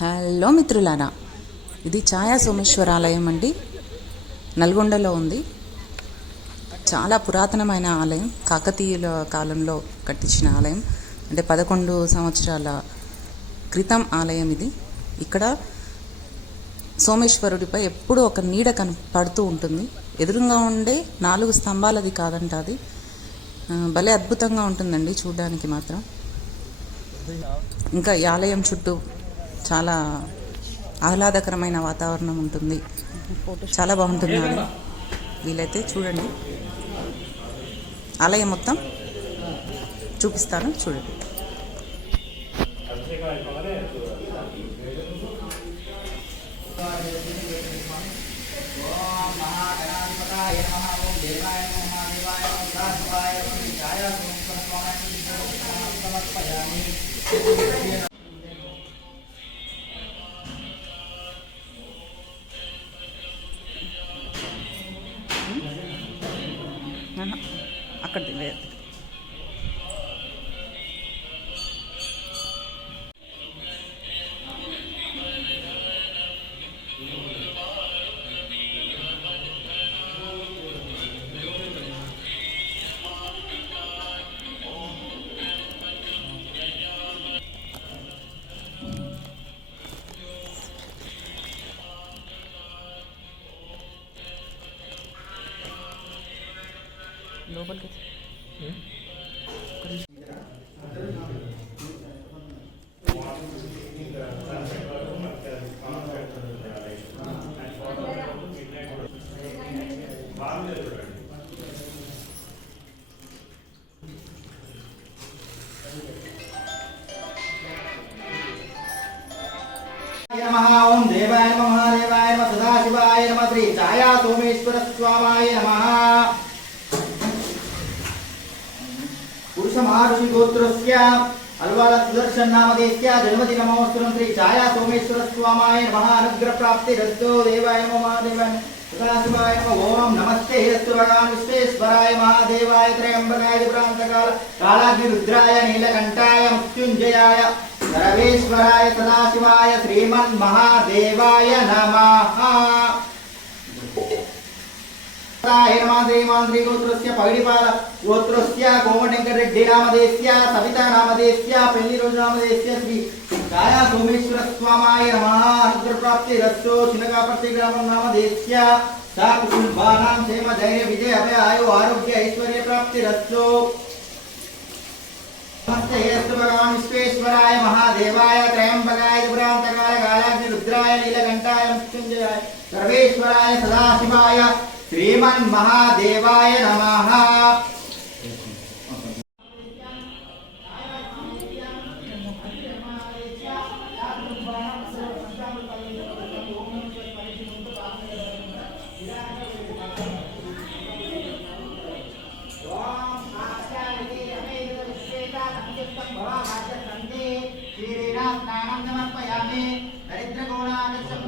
Hello మిత్రులారా, ఇది ఛాయా సోమేశ్వర ఆలయం అండి. నల్గొండలో ఉంది. చాలా పురాతనమైన ఆలయం. కాకతీయుల కాలంలో కట్టించిన ఆలయం. అంటే 11 సంవత్సరాల క్రితం ఆలయం ఇది. ఇక్కడ సోమేశ్వరుడిపై ఎప్పుడూ ఒక నీడ పడుతూ ఉంటుంది. ఎదురుగా ఉండే 4 స్తంభాలది కాదంట అది. భలే అద్భుతంగా ఉంటుందండి చూడడానికి మాత్రం. ఇంకా ఈ ఆలయం చుట్టూ చాలా ఆహ్లాదకరమైన వాతావరణం ఉంటుంది. చాలా బాగుంటుంది ఆలయం. వీలైతే చూడండి. ఆలయం మొత్తం చూపిస్తాను, చూడండి. అక్కడ లోపలికి ఓం దేవాయ నమః మహాదేవాయ నమః సదాశివాయ నమః శ్రీ ఛాయా సోమేశ్వర స్వామాయ నమః. పురుష మహర్షి గోత్రస్య అల్వాల సుదర్శన్ నామదేస్య జన్మదినమోస్తరం శ్రీ ఛాయా సోమేశ్వర స్వామాయ నమః. అనుగ్రహ ప్రాప్తి రస్తో దేవాయ నమః మహాదేవాయ సదాశివాయ నమః. ఓం నమస్తే హస్తు భగవాన్ విశ్వేశ్వరాయ మహాదేవాయ త్రయంబకాయ ప్రాంతకాల కాలాగ్ని రుద్రాయ నీలకంఠాయ మృత్యుంజయాయ సర్వేశ్వరాయ సదాశివాయ శ్రీమన్ మహాదేవాయ నమః. శ్రీమాన్ శ్రీ గోత్రస్య పగడిపాల గోత్రస్య కోమటంకర్ రెడ్డి నామదేస్య సవితా నామదేస్య పెళ్లి రోజు నామదేస్య శ్రీ ఛాయా సోమేశ్వర స్వామాయ నమః. అనుగ్రహ ప్రాప్తి రస్తో చిన్నకాపర్తి గ్రామం నామదేస్య సా కుటుంబానాం క్షేమ ధైర్య విజయ అభయ ఆయు ఆరోగ్య ఐశ్వర్య ప్రాప్తి రస్తో. నమస్తే హస్తు భగవాన్ విశ్వేశ్వరాయ మహాదేవాయ త్రయంబకాయ త్రిపురాంతకాయ కాలాగ్ని రుద్రాయ నీలకంఠాయ మృత్యుంజయాయ సర్వేశ్వరాయ సదాశివాయ శ్రీమన్ మహాదేవాయ నమః. స్నానం సమర్పయామి. దరిద్రకోణాకర్షం